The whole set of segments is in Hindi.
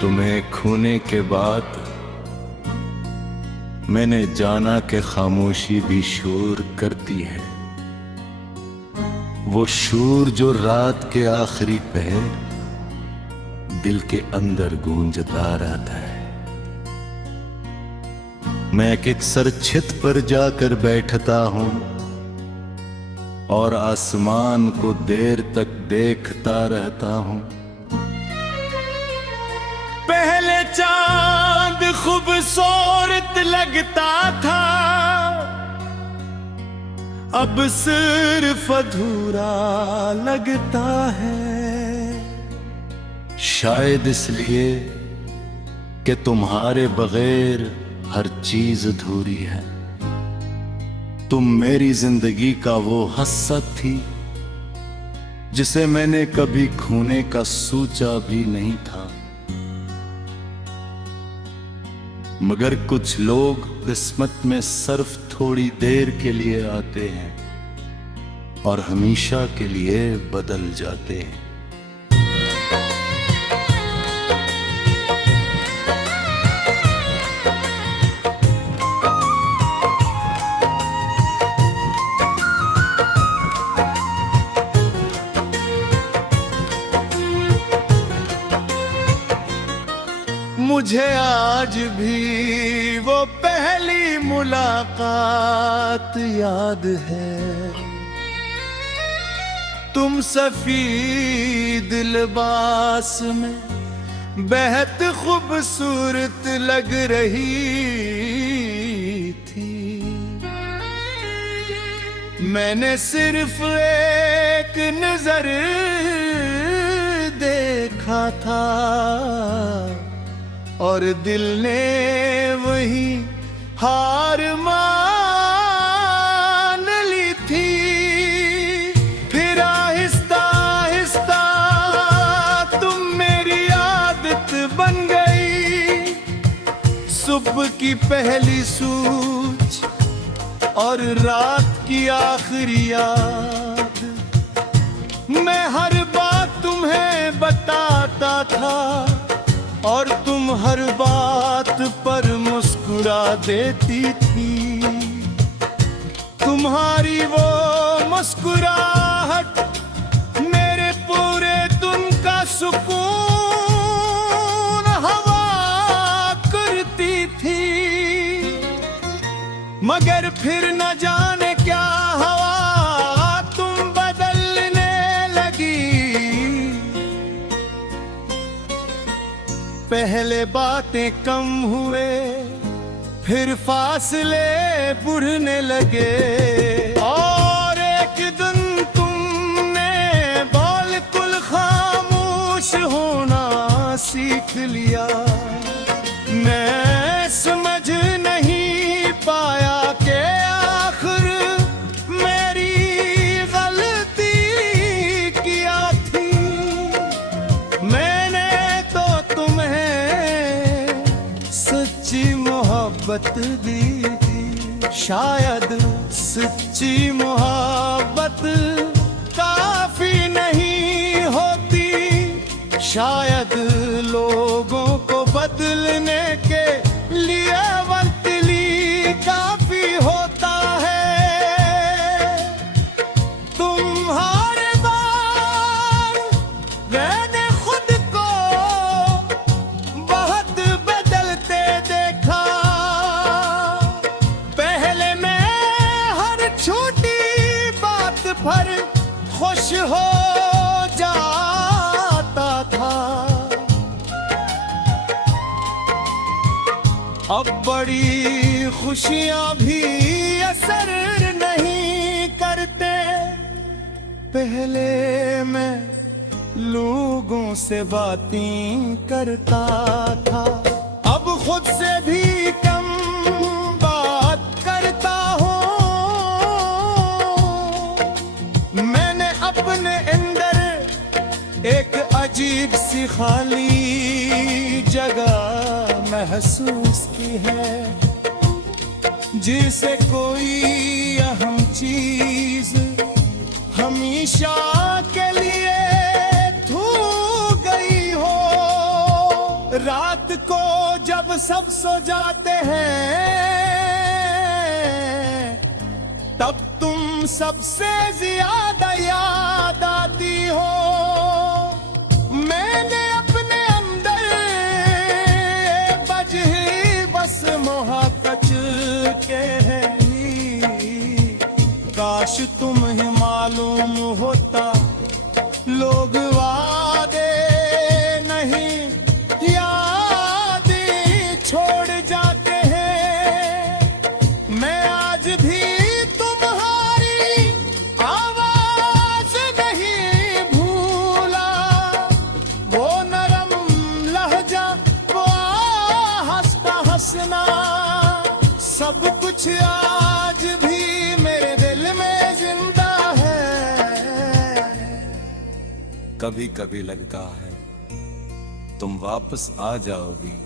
तुम्हें खोने के बाद मैंने जाना कि खामोशी भी शोर करती है। वो शोर जो रात के आखिरी पहर दिल के अंदर गूंजता रहता है। मैं एक सरछत पर जाकर बैठता हूं और आसमान को देर तक देखता रहता हूं। पहले चांद खूबसूरत लगता था, अब सिर्फ अधूरा लगता है। शायद इसलिए कि तुम्हारे बगैर हर चीज अधूरी है। तुम मेरी जिंदगी का वो हसरत थी जिसे मैंने कभी खोने का सोचा भी नहीं था। मगर कुछ लोग किस्मत में सिर्फ थोड़ी देर के लिए आते हैं और हमेशा के लिए बदल जाते हैं। मुझे आज भी वो पहली मुलाकात याद है। तुम सफेद लिबास में बेहद खूबसूरत लग रही थी। मैंने सिर्फ एक नजर देखा था और दिल ने वही हार मान ली थी। फिर आहिस्ता आहिस्ता तुम मेरी आदत बन गई। सुबह की पहली सूझ और रात की आखिरी याद। मैं हर बात तुम्हें बताता था और तुम हर बात पर मुस्कुरा देती थी। तुम्हारी वो मुस्कुराहट मेरे पूरे दिन का सुकून हवा करती थी। मगर फिर न जाने क्या हवा तुम बदलने लगी। पहले बातें कम हुए, फिर फासले बढ़ने लगे और एक दिन तुमने बिल्कुल खामोश होना सीख लिया। मैं समझ नहीं पाया कि आखिर मेरी गलती क्या थी। मैंने तो तुम्हें सच्ची मोहब्बत दी थी। शायद सच्ची मोहब्बत काफी नहीं होती। शायद लोगों को बदलने के लिए वक्त ली काफी होता है। तुम हर बार मैंने खुद को बहुत बदलते देखा। पहले मैं हर छोटी बात पर खुश हो जाता था। अब बड़ी खुशियां भी असर नहीं करते। पहले मैं लोगों से बातें करता था, अब खुद से भी कम बात करता हूँ। मैंने अपने अंदर एक अजीब सी खाली जगह महसूस की है, जिसे कोई अहम चीज हमेशा के लिए सब सो जाते हैं तब तुम सबसे ज्यादा याद आती हो। मैंने अपने अंदर बज ही बस मोहब्बत के है ही। काश तुम्हें मालूम होता लोग वादे नहीं याद छोड़ जाते हैं। मैं आज भी तुम्हारी आवाज नहीं भूला, वो नरम लहजा, वो हंसता हंसना, सब कुछ आज भी मेरे दिल में जिंदा है। कभी कभी लगता है तुम वापस आ जाओगी,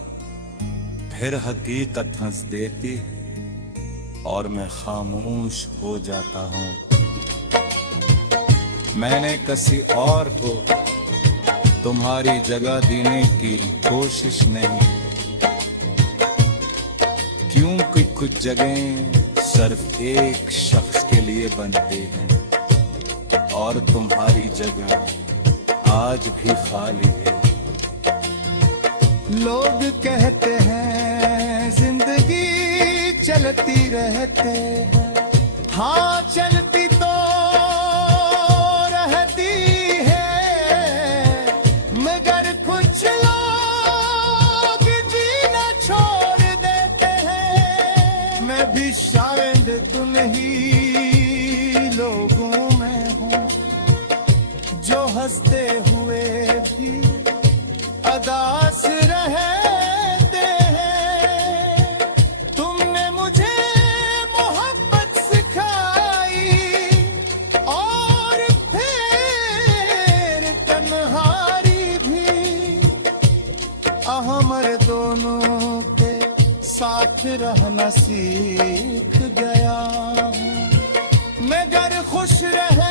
फिर हकीकत हंस देती है और मैं खामोश हो जाता हूँ। मैंने किसी और को तुम्हारी जगह देने की कोशिश नहीं, क्योंकि कुछ जगह सिर्फ एक शख्स के लिए बनते हैं और तुम्हारी जगह आज भी खाली है। लोग कहते हैं जिंदगी चलती रहते हैं, हाँ चलती तो रहती है, मगर कुछ लोग जीना छोड़ देते हैं। मैं भी शायद तुम ही लोगों में हूँ जो हंसते हुए भी अदास रहते हैं। तुमने मुझे मोहब्बत सिखाई और फिर तन्हारी भी, हमर दोनों के साथ रहना सीख गया हूँ। मगर खुश रह